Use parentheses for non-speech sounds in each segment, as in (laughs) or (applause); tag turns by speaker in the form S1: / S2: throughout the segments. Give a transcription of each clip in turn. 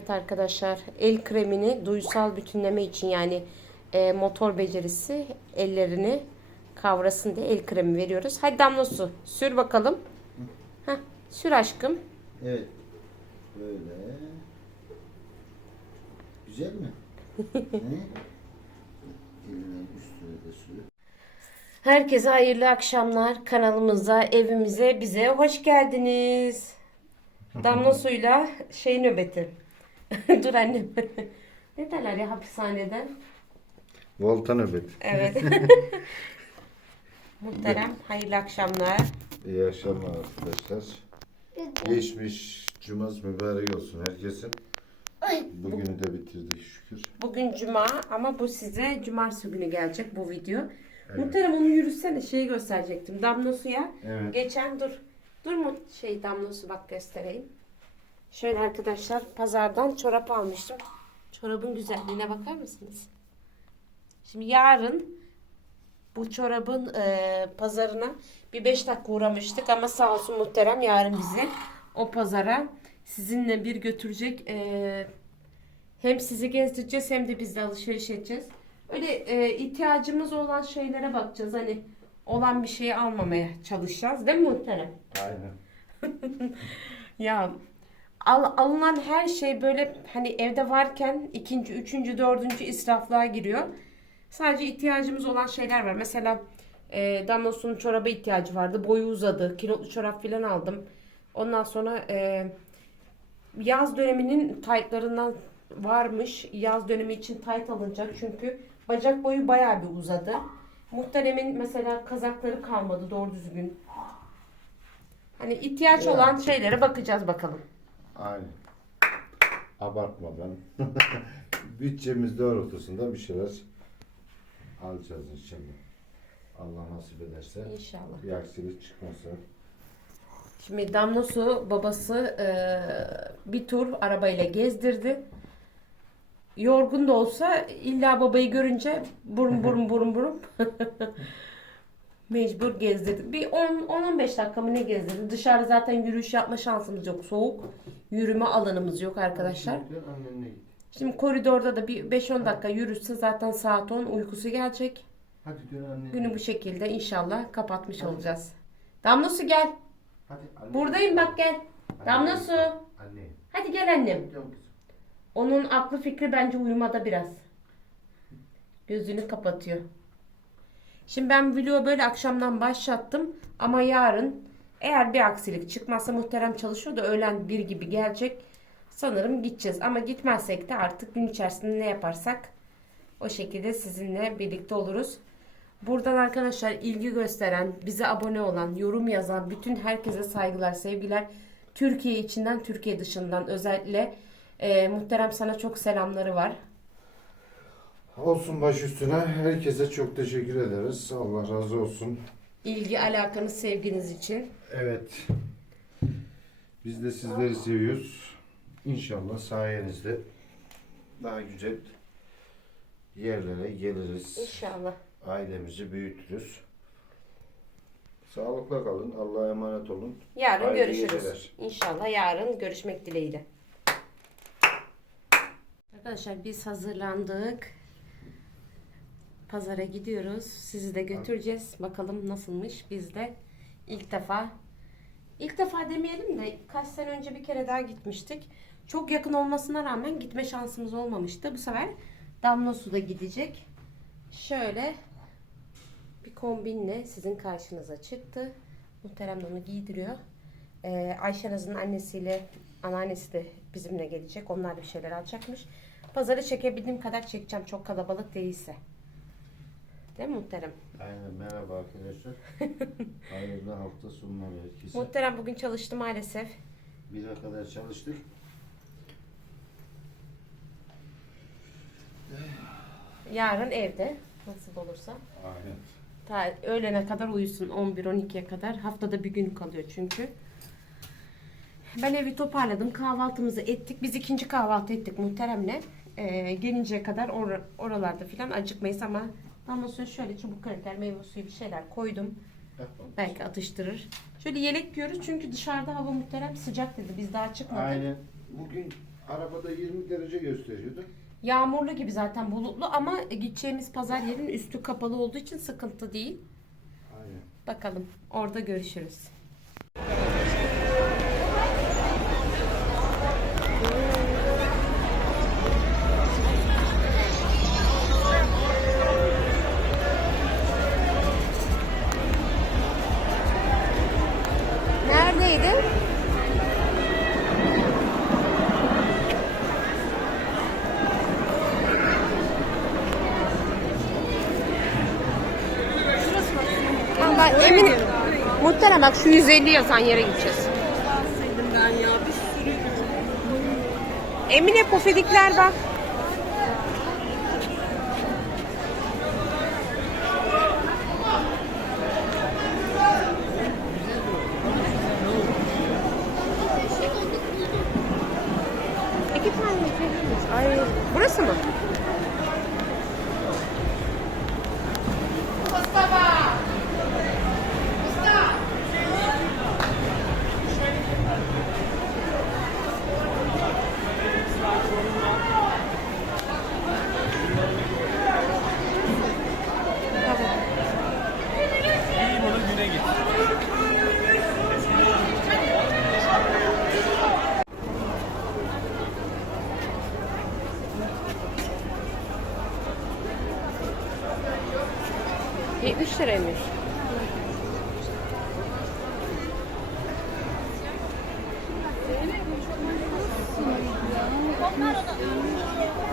S1: Evet arkadaşlar el kremini duysal bütünleme için yani e, motor becerisi ellerini kavrasın diye el kremi veriyoruz. Hadi damla su sür bakalım. Heh, sür aşkım.
S2: Evet. Böyle. Güzel mi? (laughs) He? Elinin üstüne de sür.
S1: Herkese hayırlı akşamlar. Kanalımıza, evimize, bize hoş geldiniz. Damla suyla şey nöbeti. (laughs) Dur annem. (laughs) ne derler ya hapishanede?
S2: Volta nöbet.
S1: Evet. (laughs) Muhterem hayırlı akşamlar.
S2: İyi akşamlar arkadaşlar. Geçmiş cumanız mübarek olsun herkesin. Bugünü de bitirdik şükür.
S1: Bugün cuma ama bu size cumartesi günü gelecek bu video. Muhterem onu yürüsene şeyi gösterecektim. Damla suya.
S2: Evet.
S1: Geçen dur. Dur mu şey damla su bak göstereyim. Şöyle arkadaşlar pazardan çorap almıştım. Çorabın güzelliğine bakar mısınız? Şimdi yarın bu çorabın e, pazarına bir 5 dakika uğramıştık ama sağ olsun muhterem yarın bizi o pazara sizinle bir götürecek. E, hem sizi gezdireceğiz hem de biz de alışveriş edeceğiz. Öyle e, ihtiyacımız olan şeylere bakacağız. Hani olan bir şeyi almamaya çalışacağız. Değil mi muhterem?
S2: Aynen. (laughs)
S1: Ya al, alınan her şey böyle hani evde varken ikinci, üçüncü, dördüncü israflığa giriyor. Sadece ihtiyacımız olan şeyler var. Mesela e, Damlos'un çoraba ihtiyacı vardı. Boyu uzadı. Kilotlu çorap falan aldım. Ondan sonra e, yaz döneminin taytlarından varmış. Yaz dönemi için tayt alınacak. Çünkü bacak boyu bayağı bir uzadı. Muhteremin mesela kazakları kalmadı doğru düzgün. Hani ihtiyaç
S2: Ya.
S1: olan şeylere bakacağız bakalım.
S2: Aynen. Abartmadan. (laughs) Bütçemiz doğrultusunda bir şeyler alacağız inşallah. Allah nasip ederse.
S1: İnşallah.
S2: Bir aksilik çıkmazsa.
S1: Şimdi Damla Su babası eee, bir tur arabayla gezdirdi. Yorgun da olsa illa babayı görünce burun burun burun burun (laughs) mecbur gezdirdik. Bir 10-15 dakika mı ne gezdirdi? Dışarı zaten yürüyüş yapma şansımız yok. Soğuk. Yürüme alanımız yok arkadaşlar.
S2: Annenle git.
S1: Şimdi koridorda da bir 5-10 dakika yürütse zaten saat 10 uykusu gelecek.
S2: Hadi dön annenle.
S1: Günü bu şekilde inşallah kapatmış olacağız. Damla Su gel.
S2: Hadi anne.
S1: Buradayım bak gel. Damla Su.
S2: Anne.
S1: Hadi gel annem. Onun aklı fikri bence uyumada biraz. Gözünü kapatıyor. Şimdi ben vlogu böyle akşamdan başlattım. Ama yarın eğer bir aksilik çıkmazsa muhterem çalışıyor da öğlen bir gibi gelecek. Sanırım gideceğiz. Ama gitmezsek de artık gün içerisinde ne yaparsak o şekilde sizinle birlikte oluruz. Buradan arkadaşlar ilgi gösteren, bize abone olan, yorum yazan bütün herkese saygılar, sevgiler. Türkiye içinden, Türkiye dışından özellikle e, muhterem sana çok selamları var.
S2: Olsun baş üstüne. Herkese çok teşekkür ederiz. Allah razı olsun.
S1: İlgi, alakanız, sevginiz için.
S2: Evet. Biz de sizleri seviyoruz. İnşallah sayenizde daha güzel yerlere geliriz.
S1: İnşallah.
S2: Ailemizi büyütürüz. Sağlıkla kalın. Allah'a emanet olun.
S1: Yarın
S2: Hayırlı
S1: görüşürüz.
S2: geceler.
S1: İnşallah yarın görüşmek dileğiyle. Arkadaşlar biz hazırlandık. Pazara gidiyoruz. Sizi de götüreceğiz. Bakalım nasılmış. Biz de ilk defa ilk defa demeyelim de kaç sene önce bir kere daha gitmiştik. Çok yakın olmasına rağmen gitme şansımız olmamıştı. Bu sefer Damla Su'da gidecek. Şöyle bir kombinle sizin karşınıza çıktı. Muhterem de onu giydiriyor. Ee, Ayşe Naz'ın annesiyle anneannesi de bizimle gelecek. Onlar da bir şeyler alacakmış. Pazarı çekebildiğim kadar çekeceğim. Çok kalabalık değilse. Değil mi muhterem?
S2: Aynen merhaba arkadaşlar. (laughs) Hayırlı hafta sonları herkese.
S1: Muhterem bugün çalıştı maalesef.
S2: Bire kadar çalıştık.
S1: Yarın evde. Nasıl olursa.
S2: Aynen.
S1: Ta öğlene kadar uyusun. 11-12'ye kadar. Haftada bir gün kalıyor çünkü. Ben evi toparladım. Kahvaltımızı ettik. Biz ikinci kahvaltı ettik muhteremle. Ee, gelinceye kadar or- oralarda filan acıkmayız ama ondan sonra şöyle çubuk kraker, meyve suyu bir şeyler koydum. Belki atıştırır. Şöyle yelek giyiyoruz çünkü dışarıda hava muhterem sıcak dedi. Biz daha çıkmadık.
S2: Aynen. Bugün Arabada 20 derece gösteriyordu.
S1: Yağmurlu gibi zaten bulutlu ama gideceğimiz pazar yerinin üstü kapalı olduğu için sıkıntı değil.
S2: Aynen.
S1: Bakalım orada görüşürüz. Muhtemelen bak şu 150 yazan yere gideceğiz.
S3: ben ya bir sürü
S1: Emine pofidikler bak. İki tane verilmiş. Ay, burası mı?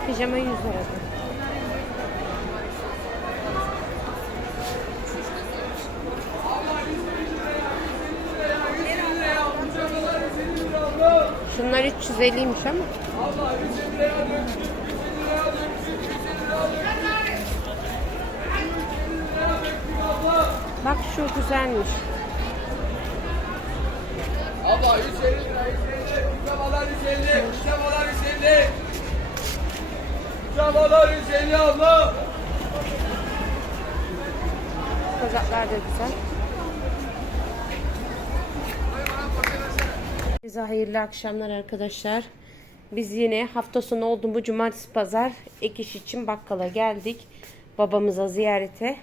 S1: Pijama 100 lira. Şunlar 350'ymiş ama. Bak şu güzelmiş.
S4: Abla 150 lira, 150 Pijamalar 150, pijamalar 150. Pijamalar 150 abla.
S1: Kazaklar da güzel. Size hayırlı akşamlar arkadaşlar. Biz yine hafta sonu oldu bu cumartesi pazar ek iş için bakkala geldik. Babamıza ziyarete.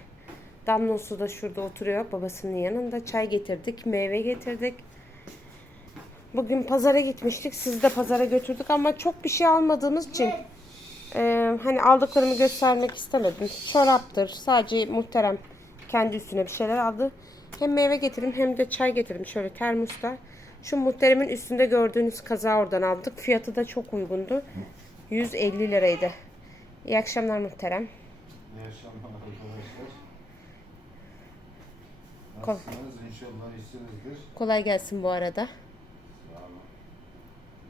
S1: Damlosu da şurada oturuyor babasının yanında. Çay getirdik, meyve getirdik. Bugün pazara gitmiştik. Sizi de pazara götürdük ama çok bir şey almadığımız için e, hani aldıklarımı göstermek istemedim. Çoraptır. Sadece muhterem kendi üstüne bir şeyler aldı. Hem meyve getirdim hem de çay getirdim şöyle termosta. Şu muhteremin üstünde gördüğünüz kazağı oradan aldık. Fiyatı da çok uygundu. 150 liraydı. İyi akşamlar muhterem.
S2: İyi akşamlar arkadaşlar.
S1: Kol-
S2: Nasılsınız? İnşallah iyisinizdir.
S1: Kolay gelsin bu arada.
S2: Sağ olun.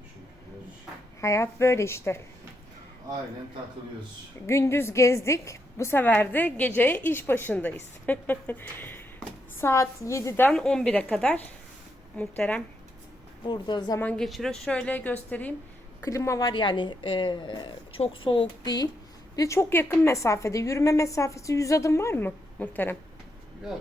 S2: Teşekkürler.
S1: Hayat böyle işte.
S2: Aynen takılıyoruz.
S1: Gündüz gezdik. Bu sefer de gece iş başındayız. (laughs) Saat 7'den 11'e kadar muhterem burada zaman geçiriyor. Şöyle göstereyim. Klima var yani e, çok soğuk değil. Bir çok yakın mesafede. Yürüme mesafesi 100 adım var mı muhterem?
S2: Ya 250-300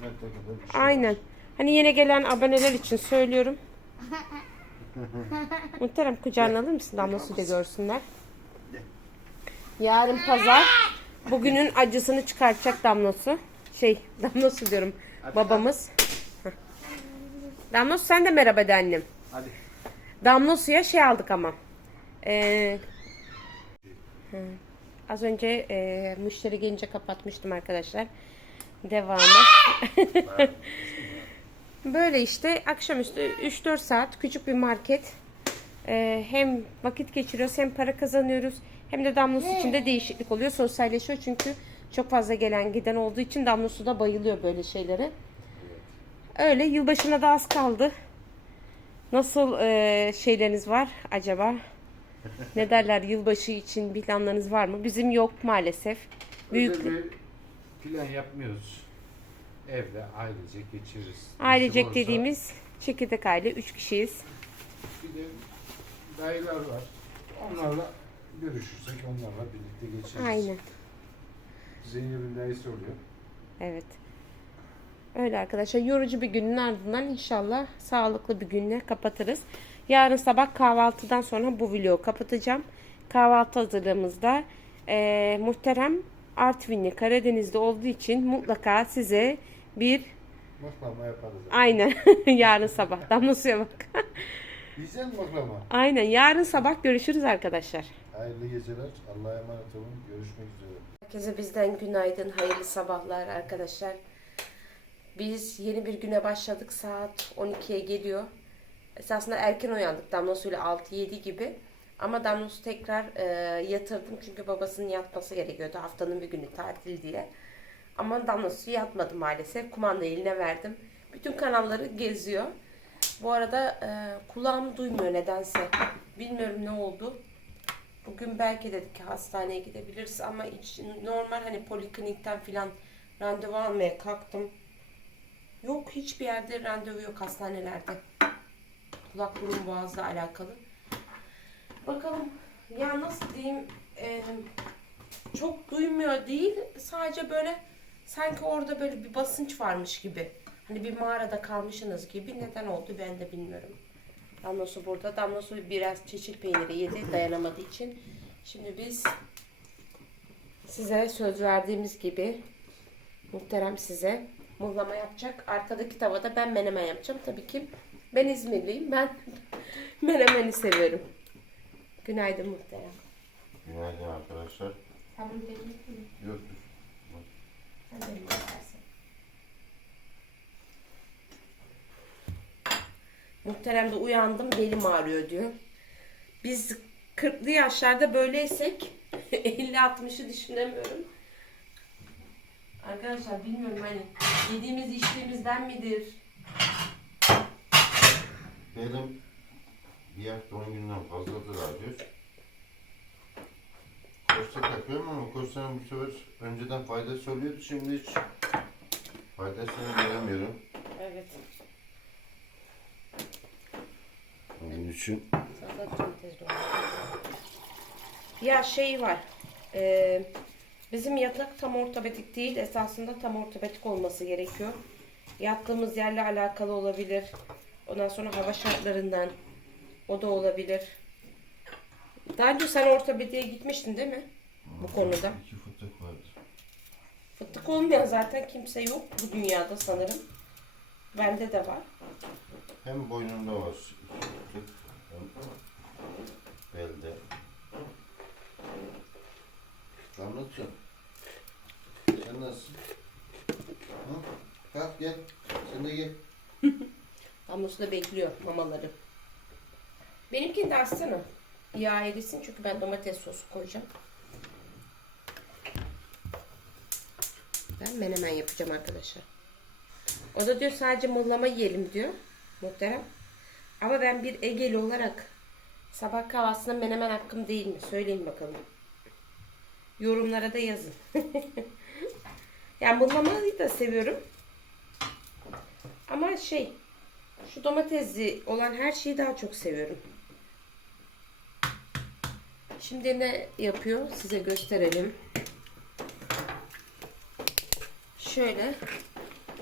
S2: metre kadar bir şey
S1: Aynen.
S2: var.
S1: Hani yeni gelen aboneler için söylüyorum. (laughs) (laughs) Muhterem kucağına alır mısın? Damlası da görsünler. Yarın pazar. Bugünün acısını çıkartacak damlası. Şey (laughs) damlası diyorum. Babamız. Heh. Damlosu sen de merhaba de annem.
S2: Hadi.
S1: Damlosu'ya şey aldık ama. Ee, hı. az önce e, müşteri gelince kapatmıştım arkadaşlar. Devamı. (laughs) Böyle işte akşamüstü 3-4 saat küçük bir market. Ee, hem vakit geçiriyoruz hem para kazanıyoruz. Hem de damlosu için de değişiklik oluyor. Sosyalleşiyor çünkü çok fazla gelen giden olduğu için damlosu da bayılıyor böyle şeylere. Öyle yılbaşına da az kaldı. Nasıl e, şeyleriniz var acaba? Ne derler yılbaşı için planlarınız var mı? Bizim yok maalesef. Büyük
S5: Özel bir plan yapmıyoruz. Evde ailecek geçiririz.
S1: Ailecek
S5: olursa
S1: dediğimiz çekirdek aile 3 kişiyiz.
S5: Bir de dayılar var. Onlarla görüşürsek onlarla birlikte geçiririz.
S1: Aynen.
S5: Zeynep'in dayısı oluyor.
S1: Evet. Öyle arkadaşlar yorucu bir günün ardından inşallah sağlıklı bir günle kapatırız. Yarın sabah kahvaltıdan sonra bu vlogu kapatacağım. Kahvaltı hazırlığımızda eee, muhterem Artvinli Karadeniz'de olduğu için mutlaka size bir
S5: Mıhlama yaparız.
S1: aynen (laughs) yarın sabah damla suya bak. (laughs)
S5: Yiyecek misin mıhlama?
S1: aynen yarın sabah görüşürüz arkadaşlar.
S5: Hayırlı geceler. Allah'a emanet olun. Görüşmek üzere.
S1: Herkese bizden günaydın, hayırlı sabahlar arkadaşlar. Biz yeni bir güne başladık. Saat 12'ye geliyor. Esasında erken uyandık. Damla ile 6-7 gibi. Ama Damlas'ı tekrar e, yatırdım. Çünkü babasının yatması gerekiyordu. Haftanın bir günü tatil diye. Ama Damlas'ı yatmadı maalesef. Kumandayı eline verdim. Bütün kanalları geziyor. Bu arada e, kulağım duymuyor nedense. Bilmiyorum ne oldu. Bugün belki dedik ki hastaneye gidebiliriz ama hiç normal hani poliklinikten filan randevu almaya kalktım. Yok hiçbir yerde randevu yok hastanelerde. Kulak burun boğazla alakalı. Bakalım ya nasıl diyeyim e, çok duymuyor değil sadece böyle sanki orada böyle bir basınç varmış gibi. Hani bir mağarada kalmışsınız gibi neden oldu ben de bilmiyorum. Damlosu burada. Damlosu biraz çeçil peyniri yedi dayanamadığı için. Şimdi biz size söz verdiğimiz gibi muhterem size muhlama yapacak. Arkadaki tavada ben menemen yapacağım. Tabii ki ben İzmirliyim. Ben (laughs) menemeni seviyorum. Günaydın muhterem.
S2: Günaydın arkadaşlar.
S1: Tamam?
S2: Yok.
S1: İstersen? Muhterem de uyandım belim ağrıyor diyor. Biz 40'lı yaşlarda böyleysek (laughs) 50-60'ı düşünemiyorum. Arkadaşlar bilmiyorum hani yediğimiz içtiğimizden midir?
S2: Benim hafta 10 günden fazladır ağrıyor. Korse takıyorum ama korsenin bu sefer önceden faydası oluyordu. Şimdi hiç faydasını göremiyorum.
S1: Evet.
S2: Onun için.
S1: Ya şey var. e, bizim yatak tam ortopedik değil. Esasında tam ortopedik olması gerekiyor. Yattığımız yerle alakalı olabilir. Ondan sonra hava şartlarından o da olabilir. Daha önce sen ortopediye gitmiştin değil mi? Bu konuda.
S2: iki fıtık vardır.
S1: Fıtık olmayan zaten kimse yok bu dünyada sanırım. Bende de var.
S2: Hem boynunda var fıtık hem belde. Anlatacağım. Sen nasılsın? Hı? Kalk gel. Sen de gel. (laughs)
S1: Damlosu da bekliyor mamaları. Benimkini de açsana. Yağ erisin çünkü ben domates sosu koyacağım. Ben menemen yapacağım arkadaşlar. O da diyor sadece mıhlama yiyelim diyor. Muhterem. Ama ben bir Egeli olarak sabah kahvaltısında menemen hakkım değil mi? Söyleyin bakalım. Yorumlara da yazın. (laughs) yani mıhlamayı da seviyorum. Ama şey şu domatesli olan her şeyi daha çok seviyorum. Şimdi ne yapıyor? Size gösterelim. Şöyle.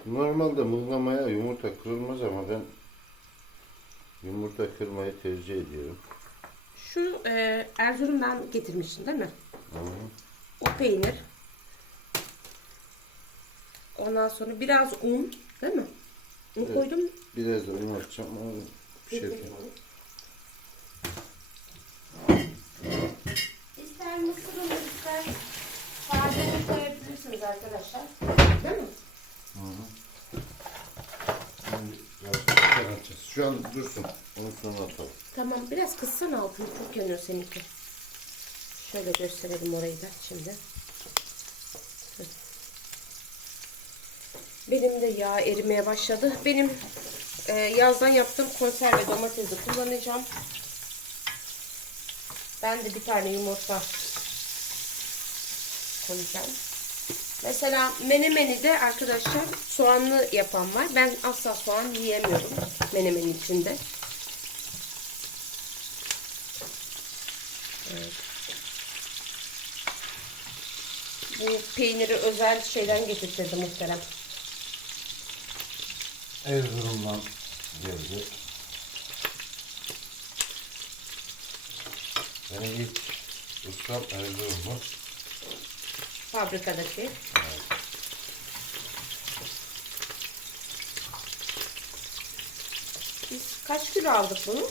S2: Normalde mıhlamaya yumurta kırılmaz ama ben yumurta kırmayı tercih ediyorum.
S1: Şu e, Erzurum'dan getirmiştin değil mi?
S2: Hı hı.
S1: O peynir. Ondan sonra biraz un. Değil mi? Un
S2: Evet.
S1: koydum.
S2: Biraz da un atacağım. ama pişireceğim.
S1: İster mısır unu ister sade un koyabilirsiniz arkadaşlar. Değil mi?
S2: Şimdi atacağız. Şu an dursun. Onu sonra atalım.
S1: Tamam biraz kıssana altını çok yanıyor seninki. Şöyle gösterelim orayı da şimdi. Benim de yağ erimeye başladı. Benim e, yazdan yaptığım konserve domatesi kullanacağım. Ben de bir tane yumurta koyacağım. Mesela menemeni de arkadaşlar soğanlı yapan var. Ben asla soğan yiyemiyorum menemenin içinde. Bu peyniri özel şeyden getirtirdi muhterem.
S2: Erzurum'dan geldi. Benim ilk ustam Erzurumlu.
S1: Fabrikadaki. Biz kaç kilo aldık bunu?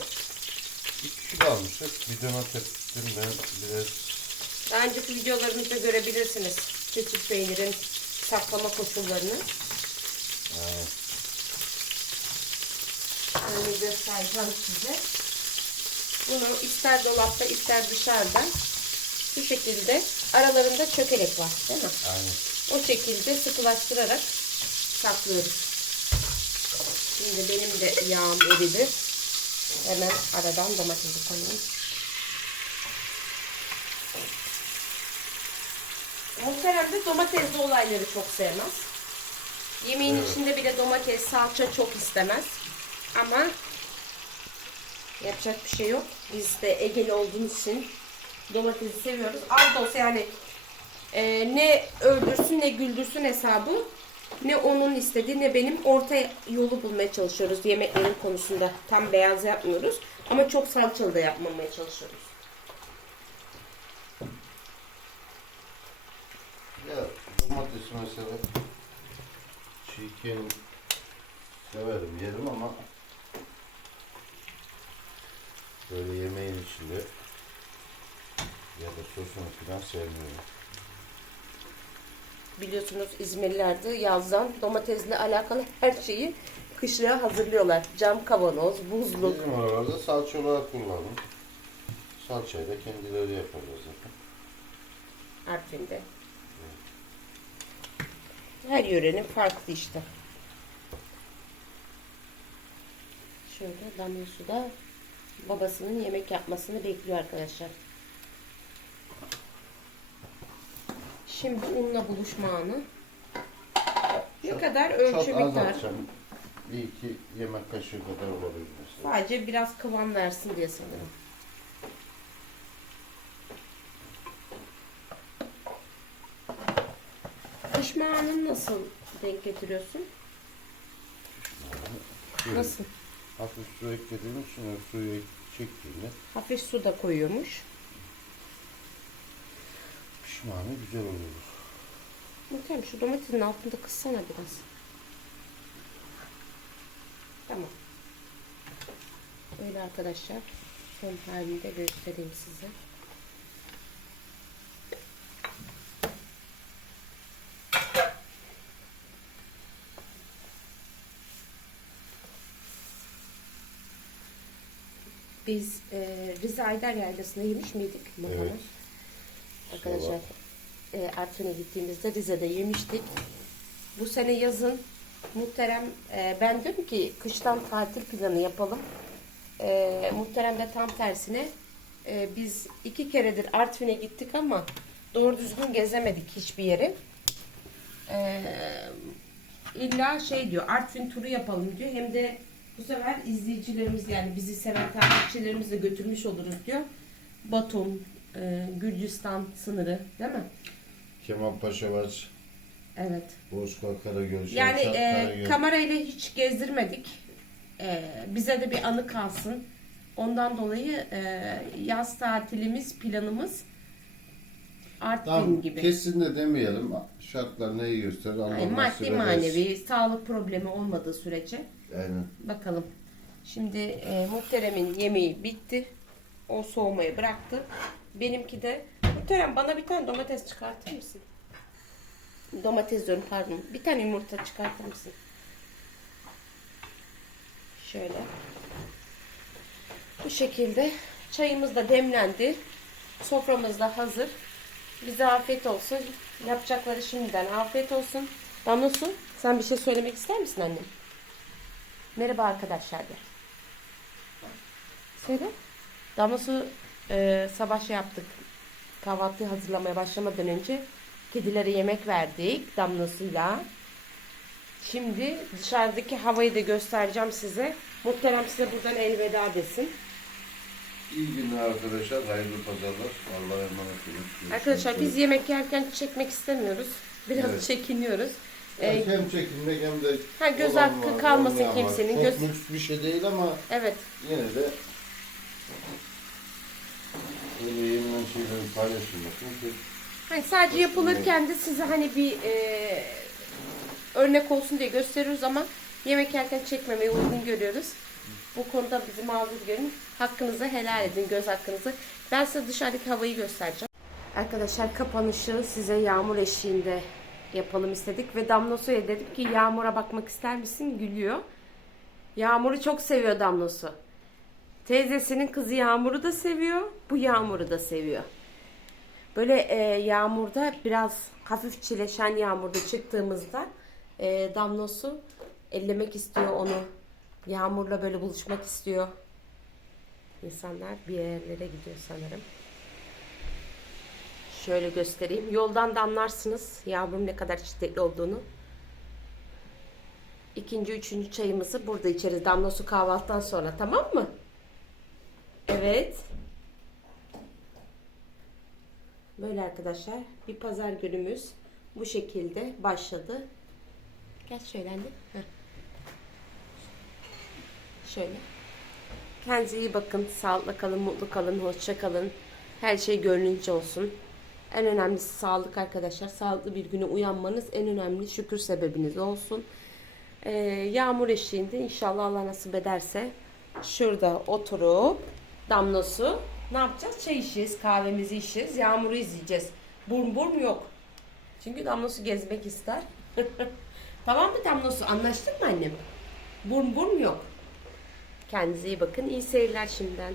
S2: İki kilo almıştık. Bir domatesim ben biraz
S1: Daha önceki videolarımızda görebilirsiniz. Keçi peynirin saklama koşullarını. Onu göstereceğim size. Bunu ister dolapta ister dışarıda bu şekilde aralarında çökelek var değil mi?
S2: aynı.
S1: O şekilde sıkılaştırarak saklıyoruz. Şimdi benim de yağım eridi. Hemen aradan domatesi koyayım. Muhterem de domatesli olayları çok sevmez. Yemeğin içinde bile domates, salça çok istemez. Ama yapacak bir şey yok. Biz de Egeli olduğumuz için domatesi seviyoruz. Az da olsa yani e, ne öldürsün ne güldürsün hesabı. Ne onun istediği ne benim orta yolu bulmaya çalışıyoruz yemeklerin konusunda. Tam beyaz yapmıyoruz. Ama çok salçalı da yapmamaya çalışıyoruz.
S2: Ya domatesi mesela çiğken severim yerim ama böyle yemeğin içinde sosunu falan sevmiyorum.
S1: Biliyorsunuz İzmirlilerde yazdan domatesle alakalı her şeyi kışlığa hazırlıyorlar. Cam kavanoz, buzluk.
S2: Bizim oralarda salça olarak kullanın. Salçayı da kendileri yaparlar zaten.
S1: Artvin'de. Her yörenin farklı işte. Şöyle damla suda babasının yemek yapmasını bekliyor arkadaşlar. Şimdi unla buluşma anı. Ne
S2: Çok-
S1: kadar ölçü
S2: Çok
S1: miktar.
S2: Bir iki yemek kaşığı kadar olabilir mesela.
S1: Sadece biraz kıvam versin diye sanırım. Pişme anını nasıl denk getiriyorsun? Nasıl?
S2: Hafif su eklediğim için suyu çektiğinde
S1: Hafif su da koyuyormuş.
S2: Pişmanı güzel oluyor.
S1: Bakayım şu domatesin altında kıssana biraz. Tamam. Öyle arkadaşlar. Son halini de göstereyim size. Biz e, Rize Ayder Yaylası'nda yemiş miydik? makarna?
S2: Evet.
S1: Arkadaşlar e, Artvin'e gittiğimizde Rize'de yemiştik. Bu sene yazın muhterem e, ben diyorum ki kıştan tatil planı yapalım. E, muhterem de tam tersine e, biz iki keredir Artvin'e gittik ama doğru düzgün gezemedik hiçbir yeri. E, illa şey diyor Artvin turu yapalım diyor. Hem de bu sefer izleyicilerimiz yani bizi seven takipçilerimizi götürmüş oluruz diyor. Batum, e, Gürcistan sınırı değil mi?
S2: Kemalpaşa var,
S1: Evet.
S2: Bozkır, Karagöl,
S1: Yani
S2: Şavşat,
S1: e,
S2: Karagöl.
S1: kamerayla hiç gezdirmedik. E, bize de bir anı kalsın. Ondan dolayı e, yaz tatilimiz, planımız Artvin
S2: Tamam,
S1: gibi.
S2: kesin de demeyelim. Şartlar neyi gösterir Allah
S1: Yani
S2: nasip
S1: maddi
S2: ederse.
S1: manevi, sağlık problemi olmadığı sürece
S2: Aynen.
S1: bakalım. Şimdi e, muhteremin yemeği bitti. O soğumayı bıraktı. Benimki de muhterem bana bir tane domates çıkartır mısın? Domates diyorum pardon. Bir tane yumurta çıkartır mısın? Şöyle. Bu şekilde çayımız da demlendi. Soframız da hazır. Bize afiyet olsun. Yapacakları şimdiden afiyet olsun. Damlosu sen bir şey söylemek ister misin annem? Merhaba arkadaşlar de. Söyle. Damlosu e, sabah şey yaptık. Kahvaltı hazırlamaya başlamadan önce kedilere yemek verdik damlasıyla. Şimdi dışarıdaki havayı da göstereceğim size. Muhterem size buradan elveda desin.
S2: İyi günler arkadaşlar. Hayırlı pazarlar. Allah'a emanet olun.
S1: Arkadaşlar biz yemek yerken çekmek istemiyoruz. Biraz
S2: Evet.
S1: çekiniyoruz. Ee,
S2: hem çekinmek hem de
S1: Ha, göz
S2: olan
S1: hakkı
S2: var,
S1: kalmasın
S2: olmayan var.
S1: kimsenin.
S2: Çok
S1: Göz-
S2: lüks bir şey değil ama
S1: evet.
S2: yine de Öyle yenilen şeyleri paylaşılmasın ki
S1: Hani sadece yapılırken de size hani bir e, örnek olsun diye gösteriyoruz ama yemek yerken çekmemeyi uygun görüyoruz. Bu konuda bizi mazur görün. Hakkınızı helal edin, göz hakkınızı. Ben size dışarıdaki havayı göstereceğim. Arkadaşlar kapanışı size yağmur eşliğinde yapalım istedik ve Damlosu'ya dedik ki yağmura bakmak ister misin? Gülüyor. Yağmuru çok seviyor Damlosu. Teyzesinin kızı Yağmur'u da seviyor, bu Yağmur'u da seviyor. Böyle e, yağmurda biraz hafif çileşen yağmurda çıktığımızda e, Damlosu ellemek istiyor onu. Yağmurla böyle buluşmak istiyor. İnsanlar bir yerlere gidiyor sanırım. Şöyle göstereyim. Yoldan da anlarsınız yağmurun ne kadar şiddetli olduğunu. İkinci, üçüncü çayımızı burada içeriz. Damlosu kahvaltıdan sonra tamam mı? Evet. Böyle arkadaşlar bir pazar günümüz bu şekilde başladı. Gel şöyle. Şöyle. Kendinize iyi bakın. Sağlıkla kalın, mutlu kalın, hoşça kalın. Her şey gönlünce olsun. En önemlisi sağlık arkadaşlar. Sağlıklı bir güne uyanmanız en önemli şükür sebebiniz olsun. Ee, yağmur eşliğinde inşallah Allah nasip ederse şurada oturup damlosu ne yapacağız? Çay içeceğiz, kahvemizi içeceğiz, yağmuru izleyeceğiz. Burn burn yok. Çünkü damlosu gezmek ister. (laughs) tamam mı damlosu? Anlaştık mı annem? Burn burn yok. Kendinize iyi bakın. İyi seyirler şimdiden.